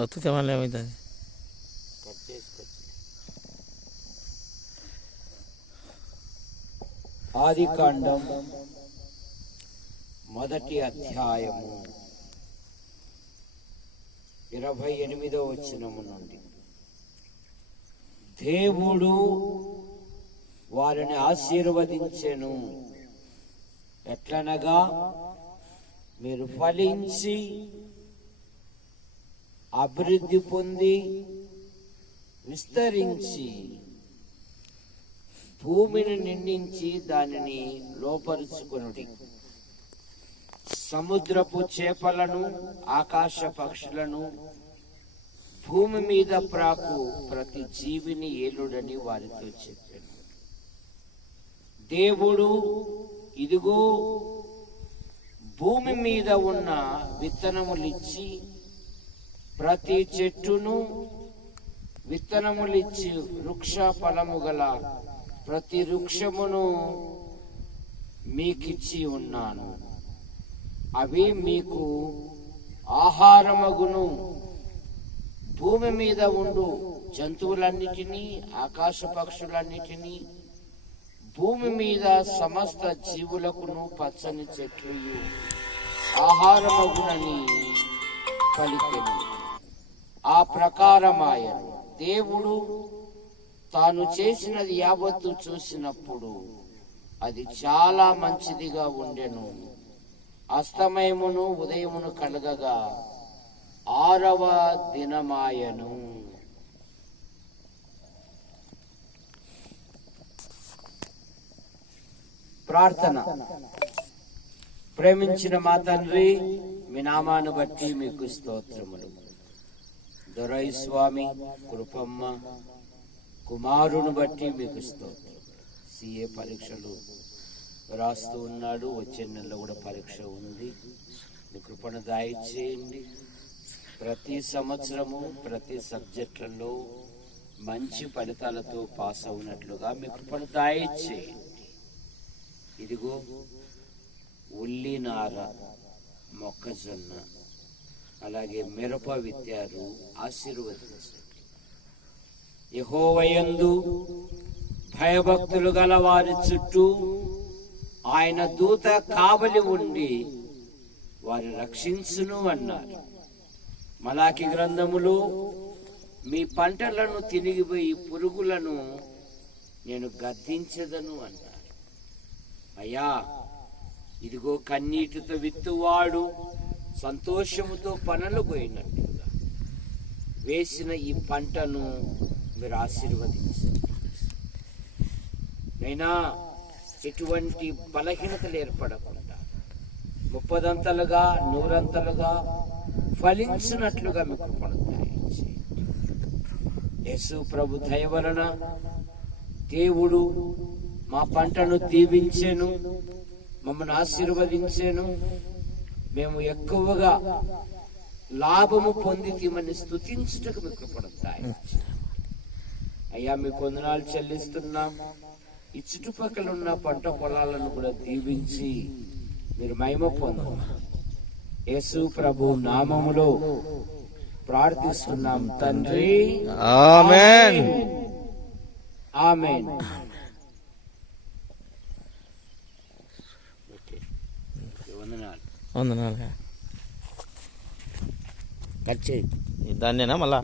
ఒత్తితే మళ్ళీ ఏమవుతుంది? ఆదికాండం 1వ అధ్యాయము 28వ వచనము నుండి, దేవుడు వారిని ఆశీర్వదించెను. ఎట్లనగా, మీరు ఫలించి అభివృద్ధి పొంది విస్తరించి భూమిని నిండించి దానిని లోపరుచుకొనుడి. సముద్రపు చేపలను, ఆకాశ పక్షులను, భూమి మీద ప్రాకు ప్రతి జీవిని ఏలుడని వారితో చెప్పాను. దేవుడు, ఇదిగో భూమి మీద ఉన్న విత్తనములిచ్చి ప్రతి చెట్టును విత్తనములిచ్చి వృక్ష ఫలము గల ప్రతి వృక్షమును మీకిచ్చి ఉన్నాను. అవి మీకు ఆహారమగును. భూమి మీద ఉండు జంతువులన్నిటినీ, ఆకాశ పక్షులన్నిటినీ, భూమి మీద సమస్త జీవులకును పచ్చని చెట్లు ఆహారమగునని పలికెను. ఆ ప్రకారమాయను. దేవుడు తాను చేసినది యావత్తు చూసినప్పుడు అది చాలా మంచిదిగా ఉండెను. అస్తమయమును ఉదయమును కలగగా 6వ దినమాయను. ప్రార్థన. ప్రేమించిన మా తండ్రి, మీ నామాను బట్టి మీకు స్తోత్రములు. దొరై స్వామి, కృపమ్మ, కుమారుని బట్టి మీకు స్తోత్రం. సిఏ పరీక్షలు రాస్తూ ఉన్నాడు. వచ్చే నెలలో కూడా పరీక్ష ఉంది. మీ కృపను దయచేయండి. ప్రతి సంవత్సరము ప్రతి సబ్జెక్టులలో మంచి ఫలితాలతో పాస్ అవునట్లుగా మీ కృపను దయచేయండి. ఇదిగో ఉల్లినార, మొక్కజొన్న, అలాగే మిరప విత్తారు. ఆశీర్వదించండి. యెహోవాయందు భయభక్తులు గల వారి చుట్టూ ఆయన దూత కావలి ఉండి వారి రక్షించును అన్నారు. మలాకి గ్రంథములో, మీ పంటలను తినిగిపోయి పురుగులను నేను గద్దించదను అన్నారు. అయ్యా, ఇదిగో కన్నీటితో విత్తువాడు సంతోషముతో పనులు పోయినట్లుగా వేసిన ఈ పంటను మీరు ఆశీర్వదించండి. నైనా ఎటువంటి బలహీనతలు ఏర్పడకుండా 30 100 ఫలించినట్లుగా మీకు పడతాయి. యేసు ప్రభు దయ వలన దేవుడు మా పంటను దీవించెను, మమ్మల్ని ఆశీర్వదించెను. మేము ఎక్కువగా లాభము పొందితమని స్తుతించుటకు మీకు పడతాయి. అయ్యా, మీకు వందనాలు చెల్లిస్తున్నాం. ఈ చుట్టుపక్కల ఉన్న పంట పొలాలను కూడా దీవించి మీరు మహిమ పొందమని యేసు ప్రభు నామములో ప్రార్థిస్తున్నాం తండ్రి. ఆమేన్. ఆమేన్. వందనాలు. కట్ చేయి. దాన్నేనా మళ్ళా?